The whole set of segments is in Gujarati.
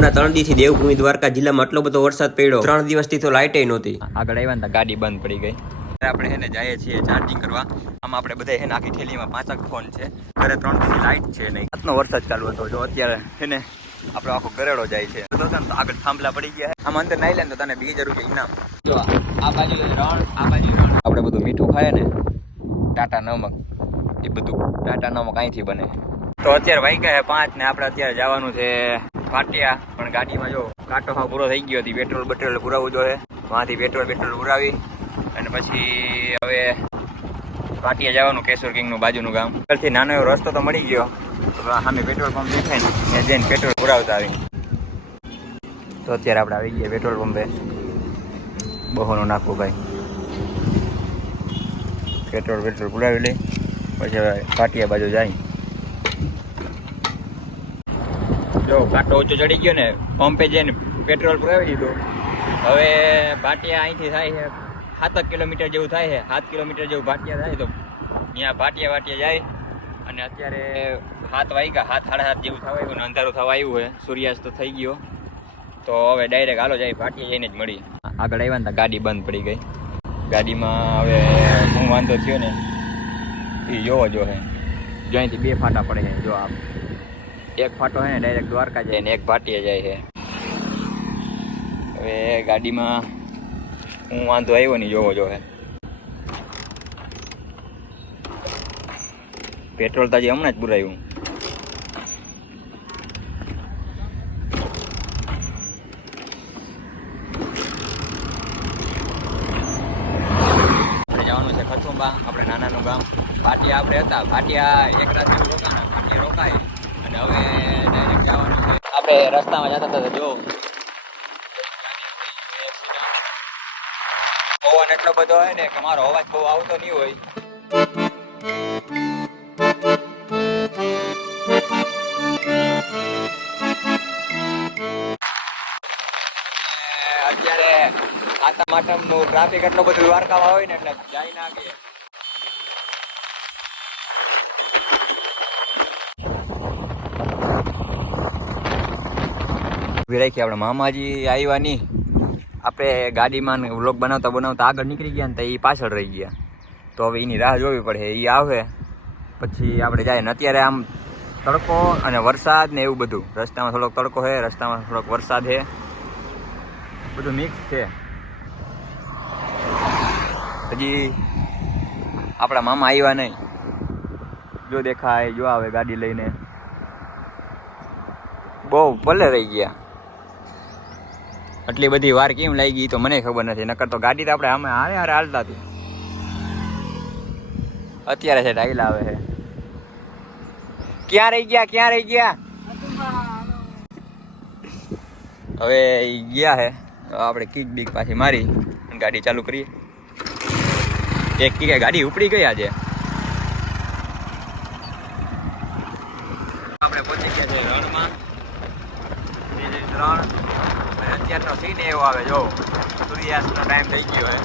હમણાં 3 દિવસથી દેવભૂમિ દ્વારકા જિલ્લામાં આટલો બધો વરસાદ પડ્યો, 3 દિવસથી તો લાઇટ નહોતી. આગળ આવ્યા ને ગાડી બંધ પડી ગઈ. આપણે હેને જઈએ છીએ ચાર્જિંગ કરવા. આમાં આપણે બધા હેને આખી થેલીમાં 5 ફોન છે. ઘરે 3 દિવસથી લાઇટ છે નહીં. રાતનો વરસાદ ચાલુ હતો. જો અત્યારે હેને આપણો આખો ગરેડો જાય છે. તો આગળ થાંભલા પડી ગયા. આમાં અંદર નાઈ લે ને તો તને 2000 રૂપિયા ઇનામ. જો આ બાજુ રણ, આ બાજુ રણ. આપણે બધું મીઠું ખાય ને, ટાટા નમક, એ બધું ટાટા નમક અહીંથી બને. તો અત્યારે વાગ્યા છે 5 ને આપણે અત્યારે જવાનું છે પાટિયા. પણ ગાડીમાં જો કાંટો હાવ પૂરો થઈ ગયો હતી. પેટ્રોલ પુરાવવું જોઈએ. વાંથી પેટ્રોલ પુરાવી અને પછી હવે પાટિયા જવાનું, કેશોર કિંગનું બાજુનું ગામ. થી નાનો એવો રસ્તો તો મળી ગયો. સામે પેટ્રોલ પંપ દેખાય ને, ત્યાં જઈને પેટ્રોલ પુરાવતા આવી. તો અત્યારે આપણે આવી ગયા પેટ્રોલ પંપે. બહોનું નાખવું ભાઈ. પેટ્રોલ પુરાવી લઈ પછી હવે પાટિયા બાજુ જાય. જો કાંટો ઊંચો ચડી ગયો ને, પંપે જઈને પેટ્રોલ પુરાવી દીધું. હવે ભાટિયા અહીંથી થાય છે 7 કિલોમીટર જેવું થાય છે. 7 કિલોમીટર જેવું ભાટિયા થાય. તો ત્યાં ભાટિયા જાય. અને અત્યારે 7 વાગ્યા, 7:30 જેવું થવા આવ્યું ને અંધારું થવા આવ્યું છે. સૂર્યાસ્ત તો થઈ ગયો. તો હવે ડાયરેક્ટ હાલો જાય ભાટિયા જઈને જ મળી. આગળ આવ્યા ને ગાડી બંધ પડી ગઈ. ગાડીમાં હવે શું વાંધો થયો ને એ જોવો જો હે. જો અહીંથી 2 ફાટા પડે છે. જો આમ એક ફાટો હે ને ડાયરેક્ટ દ્વારકા જાય ને એક ભાટિયા જાય છે. હવે ગાડીમાં હું વાંધો આવ્યો નહીં જોવો જો હે. પેટ્રોલ તો હજી હમણાં જ પુરાયું. આપણે જવાનું છે ખથુંબા, આપણે નાનાનું ગામ. ભાટિયા આપણે હતા, ભાટિયા એક રાત જેવું રોકાણા, ભાટિયા રોકાય અને હવે ડાયરેક્ટ જવાનું છે. આપણે રસ્તામાં જતા હતા જો પવન એટલો બધો હોય ને કે મારો અવાજ બહુ આવતો નહીં હોય. અત્યારે આટામાટમનું ટ્રાફિક એટલો બધું દ્વારકામાં હોય ને એટલે જાય ના કે. રાખી આપણે મામાજી આવ્યા નહીં. આપણે ગાડીમાં વ્લોગ બનાવતા આગળ નીકળી ગયા ને તો એ પાછળ રહી ગયા. તો હવે એની રાહ જોવી પડે. એ આવે પછી આપણે જાય ને. અત્યારે આમ તડકો અને વરસાદ ને એવું બધું. રસ્તામાં થોડોક તડકો છે, રસ્તામાં થોડોક વરસાદ છે, બધું મિક્સ છે. હજી આપણા મામા આવ્યા નહીં. જો દેખાય, જો આવે ગાડી લઈને. બહુ પલ્લે રહી ગયા. આટલી બધી વાર કેમ લાગી તો મને ખબર નથી. નકર તો ગાડી તો આપણે આમે હારે હાલતા હતી. અત્યારે છે ડાયલા આવે છે. ક્યાં રહી ગયા? હવે ગયા હે. આપણે કિક બીક પાછી મારી ગાડી ચાલુ કરીએ. એક કિકે ગાડી ઉપડી ગઈ આજે. આપણે પહોંચી ગયા છે રણમાં. રણ અત્યારનો સીન એવો આવે જો સૂર્યાસ્તનો ટાઈમ થઈ ગયો હે.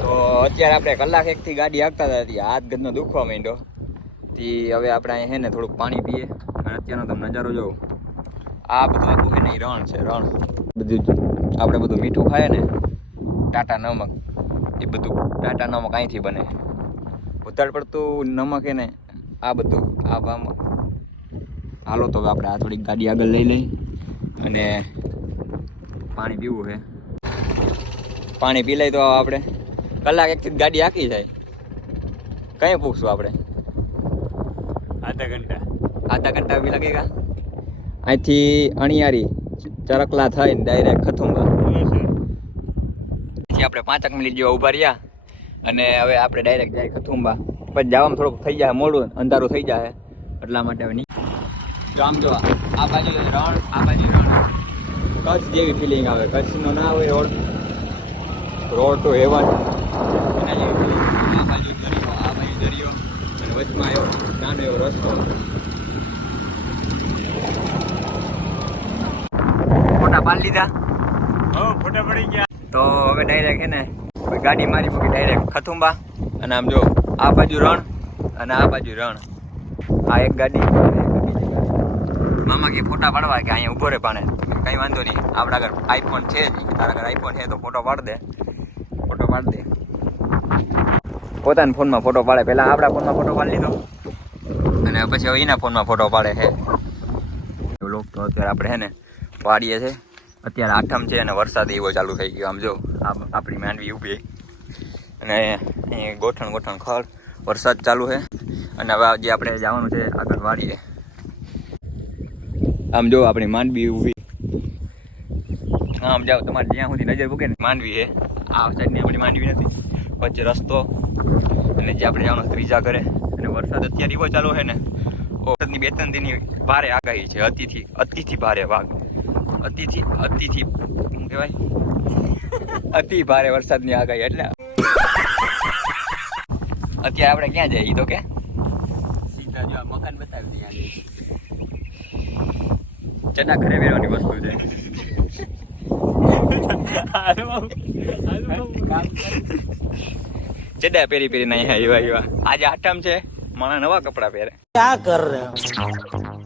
તો અત્યારે આપણે કલાક એકથી ગાડી હાંકતા હતા. હાથ ગજનો દુખવા માંડ્યો. થી હવે આપણે અહીંયા હે ને થોડુંક પાણી પીએ. અને અત્યારનો તમે નજારો જોવો. આ બધું આખું છે ને રણ છે. રણ બધું આપણે બધું મીઠું ખાય ને, ટાટા નમક, એ બધું ટાટા નમક અહીંથી બને. વધારે પડતું નમક છે ને આ બધું આમાં. હાલો તો આપણે આ થોડીક ગાડી આગળ લઈ લઈ અને પાણી પીવું છે. પાણી પી લઈ તો આપણે કલાક એકથી ગાડી હાંકી જાય. કઈ પૂછશું આપણે? આધા ઘંટા બી લાગેગા. અહીંથી અણિયારી ચરકલા થઈને ડાયરેક્ટ ખથુંબા. પછી આપણે 5 મિનિટ જેવા ઊભા રહ્યા અને હવે આપણે ડાયરેક્ટ જાય ખથુંબા. પછી જવામાં થોડુંક થઈ જાય મોડું, અંધારું થઈ જાય એટલા માટે હવે નહીં. જો આમ જો આ બાજુ રણ, આ બાજુ રણ. કચ્છ જેવી ફિલિંગ આવે. કચ્છનો ના હોય રોડ તો હેવન એના જેવી ફિલિંગ. આ બાજુ દરિયો, આ બાજુ દરિયો અને વચમાં એવો નાનો એવો રસ્તો. ફોટા પાડી લીધા? ફોટા પડી ગયા. તો હવે ડાયરેક્ટ છે ને ગાડી મારી મૂકી ડાયરેક્ટ ખથુંબા. અને આમ જો આ બાજુ રણ અને આ બાજુ રણ. આ એક ગાડી. મામા કે ફોટા પાડવા કે અહીંયા ઉભો રે પાણે. કઈ વાંધો નહીં, આપણા આગળ આઈફોન છે જ. તારા આગળ આઈફોન છે તો ફોટો પાડ દે. ફોટો પાડ દે. પોતાના ફોનમાં ફોટો પાડે. પહેલા આપણા ફોનમાં ફોટો પાડી લીધો અને પછી હવે એના ફોનમાં ફોટો પાડે છે. લોક તો અત્યારે આપણે હે ને પાડીએ છે. અત્યારે આઠમ છે અને વરસાદ એવો ચાલુ થઈ ગયો. આમ જો આપણી માંડવી ઊભી અને અહીં ગોઠણ ખડ વરસાદ ચાલુ છે. અને હવે જે આપણે જવાનું છે આગળ વાડીએ. આમ જો આપણી માંડવી ઊભી. આમ જાઓ તમારે જ્યાં સુધી નજર મૂકે ને માંડવી છે. આ સાઈડની આપણી માંડવી નથી. વચ્ચે રસ્તો અને જે આપણે જવાનું ત્રીજા ઘરે. અને વરસાદ અત્યારે એવો ચાલુ છે ને વરસાદની 2-3 દિનની ભારે આગાહી છે. અતિથી ભારે અતિથી શું કહેવાય, અતિ ભારે વરસાદની આગાહી. એટલે અત્યારે આપણે ક્યાં જઈએ તો કે સીધા જો મકાન બતાવી દઈએ. ચડા ઘરે વેરવાની વસ્તુ છે. ચડા પેરી નહીં આવ્યા. આજે આઠમ છે, મારા નવા કપડા પહેરે. क्या कर रहे हो?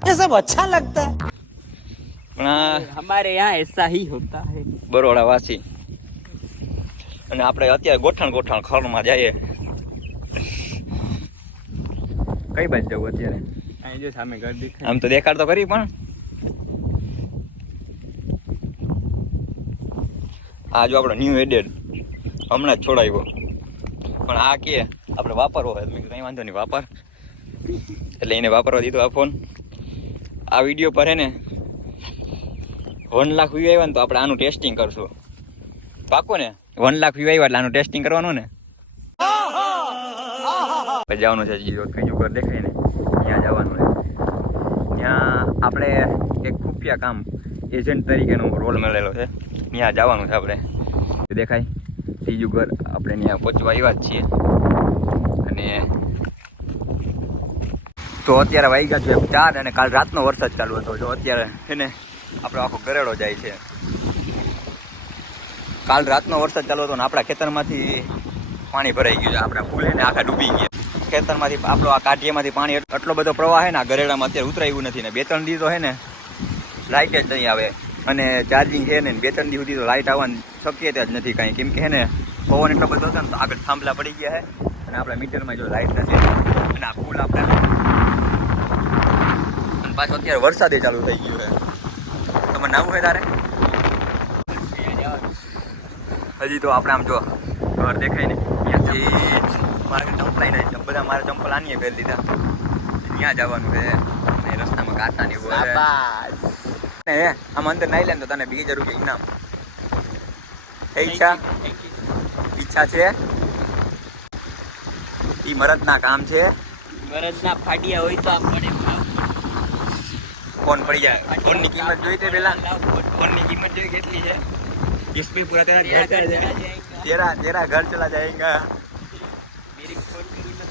ये सब अच्छा लगता है. પણ हमारे यहाँ ऐसा ही होता है. બરોડા વાસી અને આપણે અત્યારે ગોઠણ ખરમાં જઈએ. કઈ બાજુ જવું અત્યારે? અહીં જો સામે ઘર દેખાય. આમ તો દેખાડ તો કરી પણ આ જો આપણો ન્યૂ એડેડ હમણાં જ છોડાવ્યો. પણ આ કે આપણે વાપરવો હોય તો કંઈ વાંધો નહીં, વાપર. એટલે એને વાપરવા દીધો આ ફોન. આ વિડીયો પર હે ને 1 લાખ વ્યૂ આવ્યા ને તો આપણે આનું ટેસ્ટિંગ કરશું. પાકો ને? 1 લાખ વ્યૂ આવ્યા એટલે આનું ટેસ્ટિંગ કરવાનું ને. પછી જવાનું છે ત્રીજું ઘર દેખાય ને ત્યાં જવાનું છે. ત્યાં આપણે એક ખુફિયા કામ એજન્ટ તરીકેનો રોલ મળેલો છે. ત્યાં જવાનું છે આપણે. દેખાય ત્રીજું ઘર. આપણે ત્યાં પહોંચવા આવ્યા જ છીએ. અને તો અત્યારે વાગ્યા છે 4 અને કાલ રાતનો વરસાદ ચાલુ હતો. જો અત્યારે છે ને આપણો આખો ગરેડો જાય છે. કાલ રાતનો વરસાદ ચાલુ હતો ને આપણા ખેતરમાંથી પાણી ભરાઈ ગયું છે. આપણા ફૂલ ને આખા ડૂબી ગયા. ખેતરમાંથી આપણો આ કાઢિયામાંથી પાણી એટલો બધો પ્રવાહ છે ને આ ગરેડામાં અત્યારે ઉતરાયું નથી. ને 2-3 દિવસ તો છે ને લાઇટ જ નહીં આવે. અને ચાર્જિંગ છે ને 2-3 દિવસ સુધી તો લાઇટ આવવાની શક્યતા જ નથી કાંઈ. કેમ કે છે ને પવન એટલો બધો હતો ને તો આગળ થાંભલા પડી ગયા છે. અને આપણા મીટરમાં જો લાઇટ નથી અને આ ફૂલ આપણે અને પાછો અત્યારે વરસાદે ચાલુ થઈ ગયો છે. તમે નાવું હોય તારે હજી તો આપણે આમ જો ઘર દેખાય ને ત્યાંથી મારે ચંપલાઈ નહીં. બધા મારા ચંપલ આનીએ પહેરી દીધા. ત્યાં જવાનું છે. રસ્તામાં કાંટા ને એવું હે. આમ અંદર નાઈ લે તો તને 2000 રૂપિયા ઇનામ. ઈચ્છા છે. ઈ મરદના કામ છે. મરદના ફાડિયા હોય તો આમ પડે. ફોન પડી જાય. ફોનની કિંમત જોઈ તે પેલા. ફોનની કિંમત જોઈ કેટલી છે? इसमें पूरा तेरा घर चला जाएगा. तेरा घर चला जाएगा. मेरी फोन की कीमत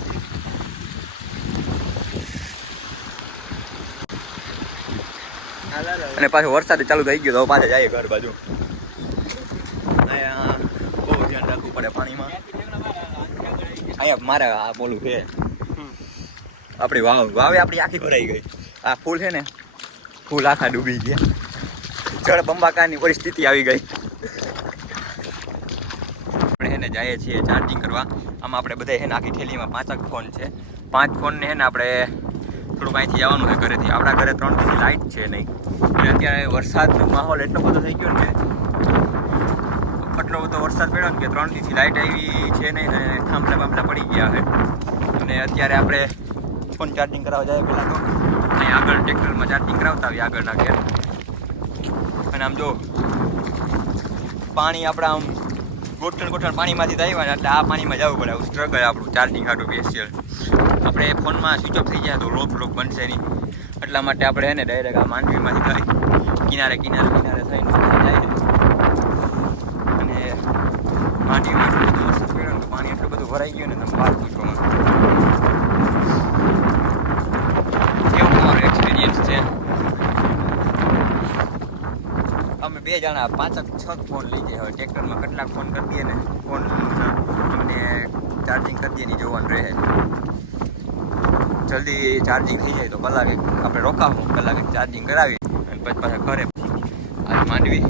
અને પાછો વરસાદ ચાલુ થઈ ગયો તો પાછા જાય ઘર બાજુ. બહુ ધ્યાન રાખવું પડે પાણીમાં. અહીંયા મારે આ બોલું છે આપણી વાવે આપણી આખી ભરાઈ ગઈ. આ ફૂલ છે ને ફૂલ આખા ડૂબી ગયા. જળ બંબાકારની પરિસ્થિતિ આવી ગઈ. આપણે એને જઈએ છીએ ચાર્જિંગ કરવા. આમાં આપણે બધા છે ને આખી થેલીમાં 5 ફોન છે. 5 ફોનને છે ને આપણે થોડુંક અહીંથી જવાનું છે ઘરેથી. આપણા ઘરે 3 દિવસથી લાઇટ છે નહીં. અને અત્યારે વરસાદનો માહોલ એટલો બધો થઈ ગયો ને એટલો બધો વરસાદ પડ્યો ને કે 3 દિવસથી લાઇટ આવી છે નહીં. અને થાંભલા પડી ગયા છે. અને અત્યારે આપણે ફોન ચાર્જિંગ કરાવવા જાય પહેલાં તો અહીં આગળ ટ્રેક્ટરમાં ચાર્જિંગ કરાવતા આવીએ આગળના ઘેર. અને આમ જો પાણી આપણા આમ ગોઠણ પાણીમાંથી આવ્યા ને એટલે આ પાણીમાં જવું પડે. આવું સ્ટ્રગલ આપણું ચાર્જિંગ હાટું સ્પેશિયલ. આપણે ફોનમાં સ્વિચ ઓફ થઈ જાય તો લોક બનશે નહીં. એટલા માટે આપણે એને ડાયરેક્ટ આ માંડવીમાંથી થાય કિનારે થઈને જાય. અને માંડવીમાં એટલું બધું વરસાદ પડ્યો ને તો પાણી એટલું બધું ભરાઈ ગયું ને તમે વાત પૂછો મને. કેવું તમારો એક્સપિરિયન્સ છે? અમે 2 જણા 5-6 ફોન લઈ ગયા. હવે ટ્રેક્ટરમાં કેટલાક ફોન કરી દઈએ ને ફોન અમને ચાર્જિંગ કરી દઈએ નહીં જોવાનું રહે. જલ્દી ચાર્જિંગ થઈ જાય તો કલાકે આપણે રોકાવું, કલાકે ચાર્જિંગ કરાવી અને પછી પાછા ઘરે. આ માંડવી